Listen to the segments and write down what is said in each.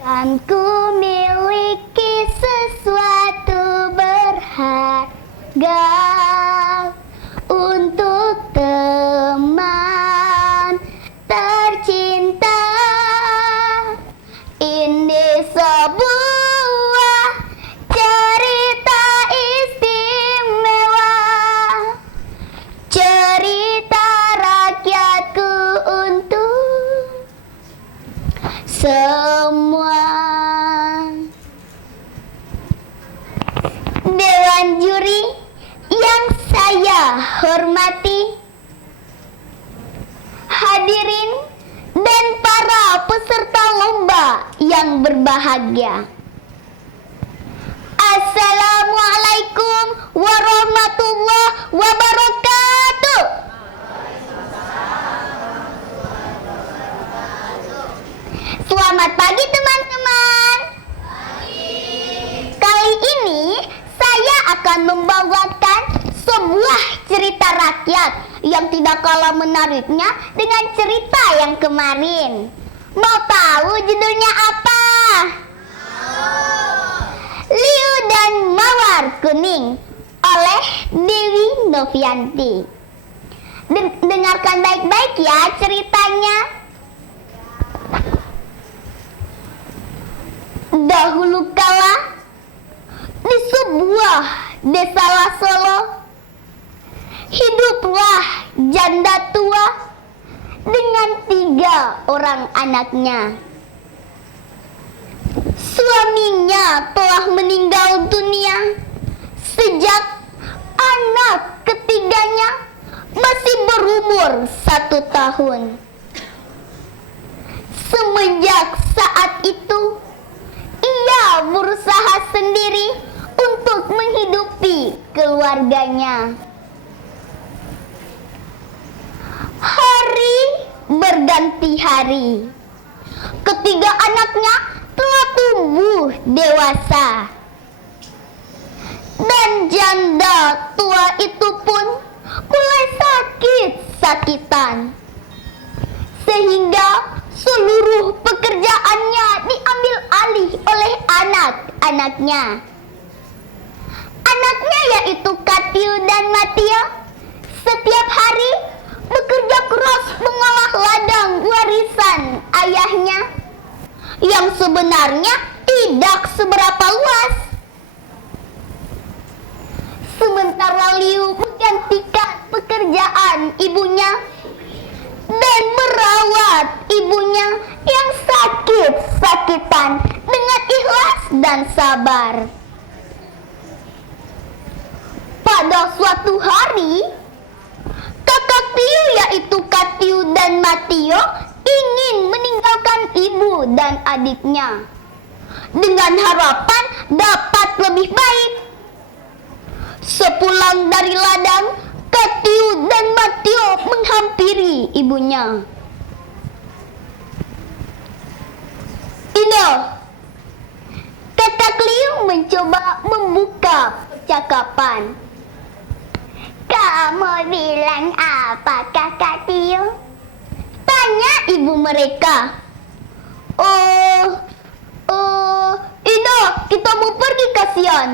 Kan ku miliki sesuatu berharga untuk teman tercinta. Ini sebuah cerita istimewa, cerita rakyatku untuk semua. Dewan juri yang saya hormati, hadirin dan para peserta lomba yang berbahagia. Assalamualaikum warahmatullahi wabarakatuh. Selamat pagi teman-teman. Kali ini saya akan membawakan sebuah cerita rakyat yang tidak kalah menariknya dengan cerita yang kemarin. Mau tahu judulnya apa? Liu dan Mawar Kuning oleh Dewi Novianti. Dengarkan baik-baik ya ceritanya. Dahulu kala di sebuah desa Lasolo hiduplah janda tua dengan 3 orang anaknya. Suaminya telah meninggal dunia sejak anak ketiganya masih berumur 1 tahun. Semenjak saat itu ia berusaha sendiri untuk menghidupi keluarganya. Hari berganti hari, ketiga anaknya telah tumbuh dewasa, dan janda tua itu pun mulai sakit-sakitan, sehingga seluruh pekerjaannya diambil alih oleh anak-anaknya. Anaknya yaitu Katiu dan Matio setiap hari bekerja keras mengolah ladang warisan ayahnya yang sebenarnya tidak seberapa luas. Sementara Liu menggantikan pekerjaan ibunya dan merawat ibunya yang sakit-sakitan dengan ikhlas dan sabar. Pada suatu hari, kakak Liu yaitu Katiu dan Matio ingin meninggalkan ibu dan adiknya dengan harapan dapat lebih baik. Sepulang dari ladang, Katiu dan Matio menghampiri ibunya. "Ino," kakak Liu mencoba membuka percakapan. "Kamu bilang apa, kakak Tio?" tanya ibu mereka. Ino, kita mau pergi kasihan."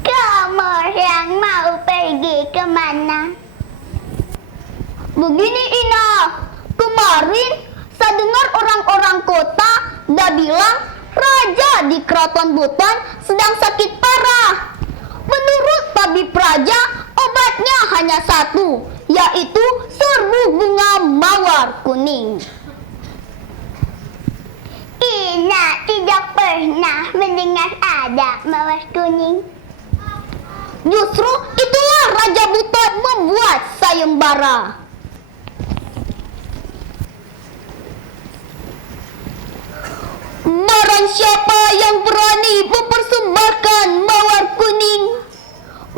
"Kamu yang mau pergi kemana?" "Begini Ina, kemarin saya dengar orang-orang kota dah bilang raja di keraton Buton sedang sakit parah. Menurut tabib raja, obatnya hanya satu, yaitu serbuk bunga mawar kuning." "Ina tidak pernah mendengar ada mawar kuning." "Justru itulah Raja Buton membuat sayembara." "Barang siapa yang berani mempersembahkan mawar kuning,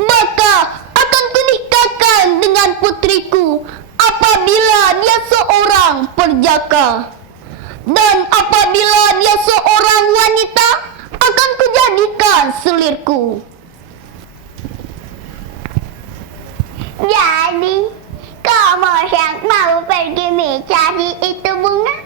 maka akan kunikahkan dengan putriku apabila dia seorang perjaka. Dan apabila dia seorang wanita, akan kujadikan sulirku." "Jadi, kamu yang mau pergi mencari itu bunga,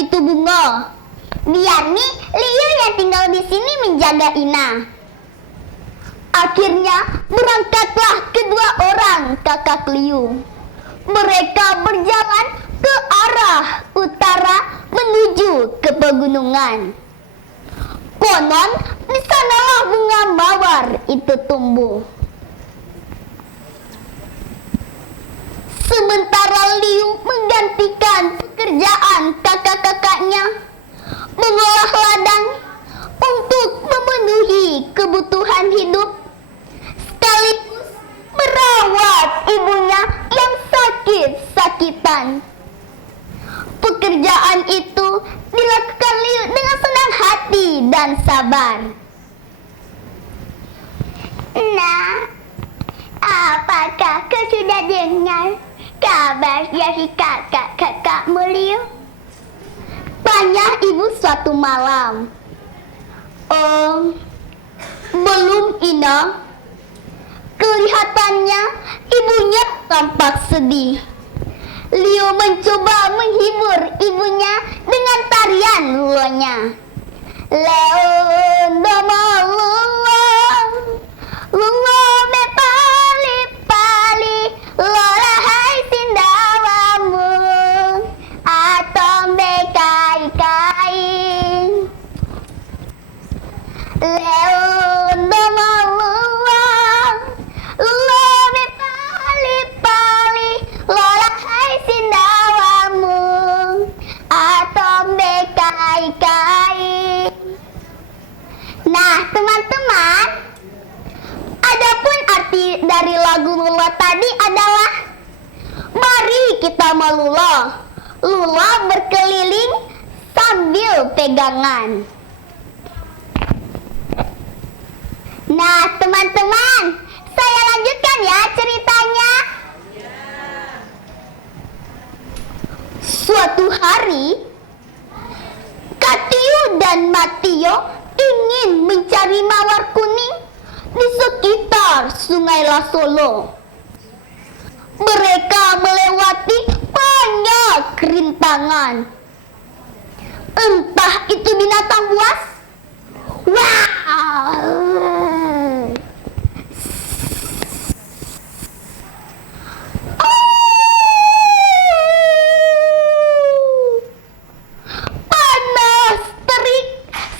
itu bunga. Biar nih Liu yang tinggal di sini menjaga Ina. Akhirnya berangkatlah kedua orang kakak Liu. Mereka berjalan ke arah utara menuju ke pegunungan. Konon di sanalah bunga mawar itu tumbuh. Sementara Liu menggantikan pekerjaan kakak-kakaknya mengolah ladang untuk memenuhi kebutuhan hidup sekaligus merawat ibunya yang sakit-sakitan. Pekerjaan itu dilakukan Liu dengan senang hati dan sabar. Nah, apakah kau sudah dengar kabar dari kakak-kakakmu, Liu? Tanya ibu suatu malam. Oh, belum, Ina. Kelihatannya ibunya tampak sedih. Liu mencoba menghibur ibunya dengan tarian lulonya. Leondo lulo, lulo me pali pali, lola hai sindawamu, atom be kai kai. Leondo lulo, lulo me pali pali, lola hai sindawamu, atom be kai kai. Nah, teman-teman, adapun arti dari lagu Lula tadi adalah mari kita melula. Lula berkeliling sambil pegangan. Nah, teman-teman, saya lanjutkan ya ceritanya. Suatu hari, Katiu dan Matio ingin mencari mawar kuning di sekitar Sungai Lasolo. Mereka melewati banyak rintangan. Entah itu binatang buas. Wow. Panas terik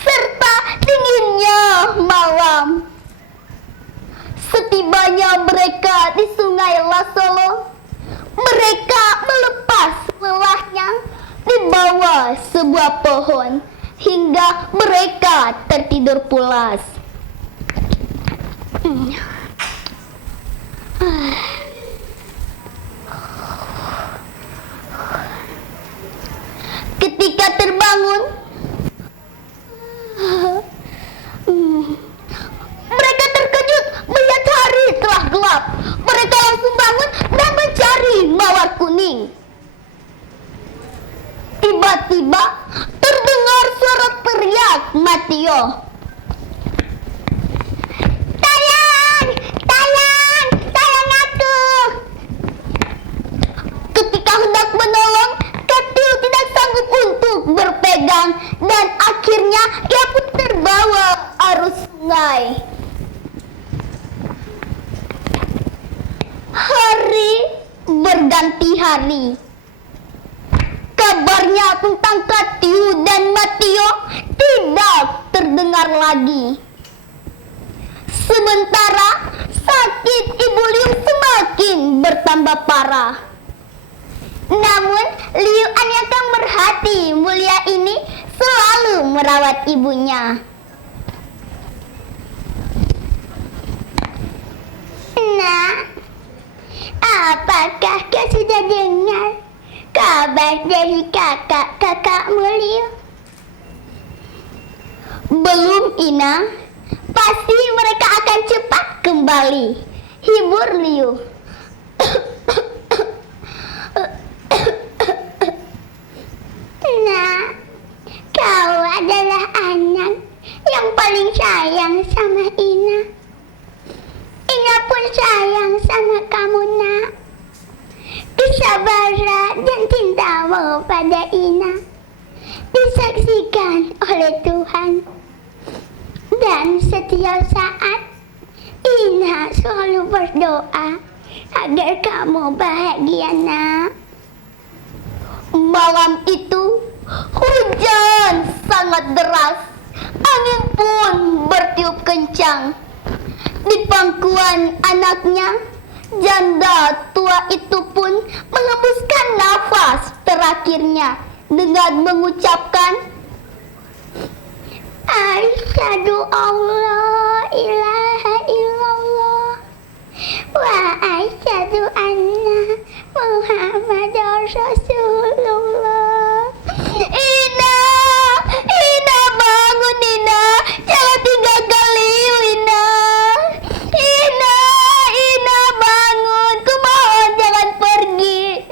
serta dinginnya malam. Setibanya mereka di Sungai Lasolo, mereka melepas lelahnya di bawah sebuah pohon hingga mereka tertidur pulas. Ketika terbangun, mereka terkejut melihat hari telah gelap. Mereka langsung bangun dan mencari mawar kuning. Tiba-tiba terdengar suara teriak Matio. Tolong, tolong, tolong aku. Ketika hendak menolong, Katiu tidak sanggup untuk berpegang dan akhirnya ia pun terbawa arus sungai. Hari berganti hari. Kabarnya tentang Katiu dan Matio tidak terdengar lagi. Sementara sakit Ibu Liu semakin bertambah parah. Namun Liu An yang merhati mulia ini selalu merawat ibunya. Nah, apakah kau sudah dengar kabar dari kakak-kakakmu, Liu? Belum, Ina. Pasti mereka akan cepat kembali. Hibur Liu. Nah, kau adalah anak yang paling sayang sama Ina. Ina pun sayang sama kamu, nak. Kesabaran dan cintamu pada Ina disaksikan oleh Tuhan. Dan setiap saat Ina selalu berdoa agar kamu bahagia, nak. Malam itu hujan sangat deras, angin pun bertiup kencang. Di pangkuan anaknya, janda tua itu pun menghembuskan nafas terakhirnya dengan mengucapkan, Asyhadu Allah ilaha illallah wa asyhadu anna Muhammadar Rasulullah. Ina bangun Ina, jangan tinggalkan Liu Ina. Ina bangun, kumohon jangan pergi.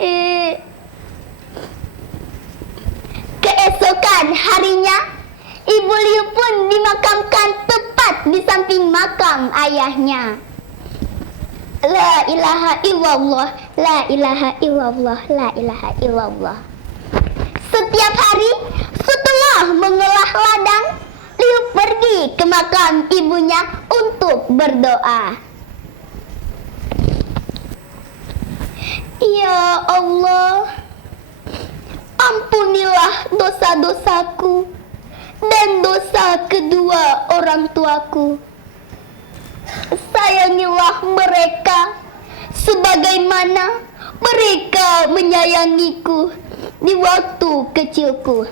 Keesokan harinya, Ibu Liu pun dimakamkan tepat di samping makam ayahnya. La ilaha illallah, la ilaha illallah, la ilaha illallah. Setiap hari setelah mengolah ladang, Liu pergi ke makam ibunya untuk berdoa. Ya Allah, ampunilah dosa-dosaku dan dosa kedua orang tuaku. Sayangilah mereka sebagaimana mereka menyayangiku di waktu kecilku.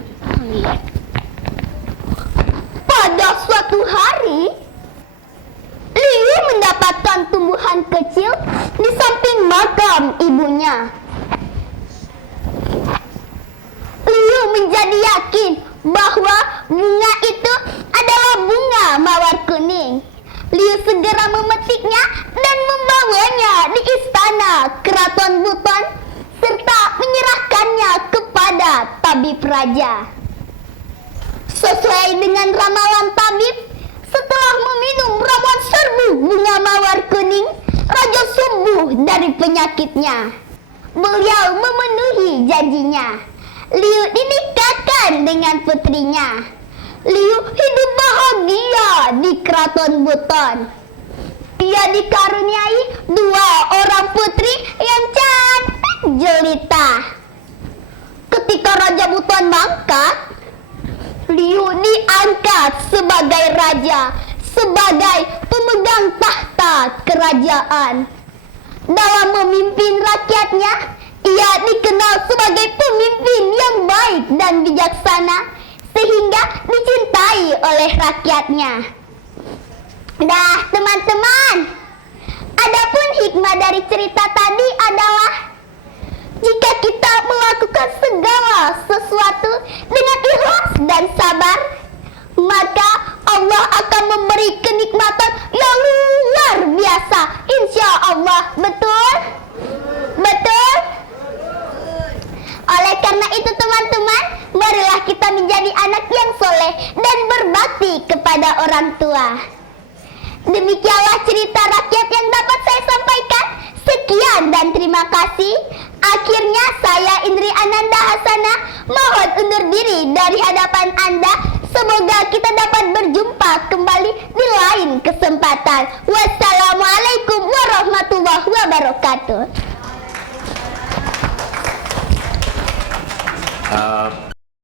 Pada suatu hari, Liu mendapatkan tumbuhan kecil di samping makam ibunya. Liu menjadi yakin bahwa bunga itu adalah bunga mawar kuning. Liu segera memetiknya dan membawanya di istana Keraton Buton serta menyerahkannya kepada tabib raja. Sesuai dengan ramalan tabib, setelah meminum ramuan serbu bunga mawar kuning, raja sembuh dari penyakitnya. Beliau memenuhi janjinya. Liu dinikahkan dengan putrinya. Liu hidup bahagia di Keraton Buton. Ia dikaruniai 2 orang putri yang cantik jelita. Ketika Raja Buton mangkat, Liu diangkat sebagai raja, sebagai pemegang tahta kerajaan. Dalam memimpin rakyatnya, ia dikenal sebagai pemimpin yang baik dan bijaksana, sehingga dicintai oleh rakyatnya. Dah teman-teman, adapun hikmah dari cerita tadi adalah jika kita melakukan segala sesuatu dengan ikhlas dan sabar, maka Allah akan memberi kenikmatan yang luar biasa, insya Allah. Betul? Betul? Oleh karena itu teman-teman, marilah kita menjadi anak yang soleh dan berbakti kepada orang tua. Demikianlah cerita rakyat yang dapat saya sampaikan. Sekian dan terima kasih. Akhirnya saya Indri Ananda Hasana mohon undur diri dari hadapan Anda. Semoga kita dapat berjumpa kembali di lain kesempatan. Wassalamualaikum warahmatullahi wabarakatuh.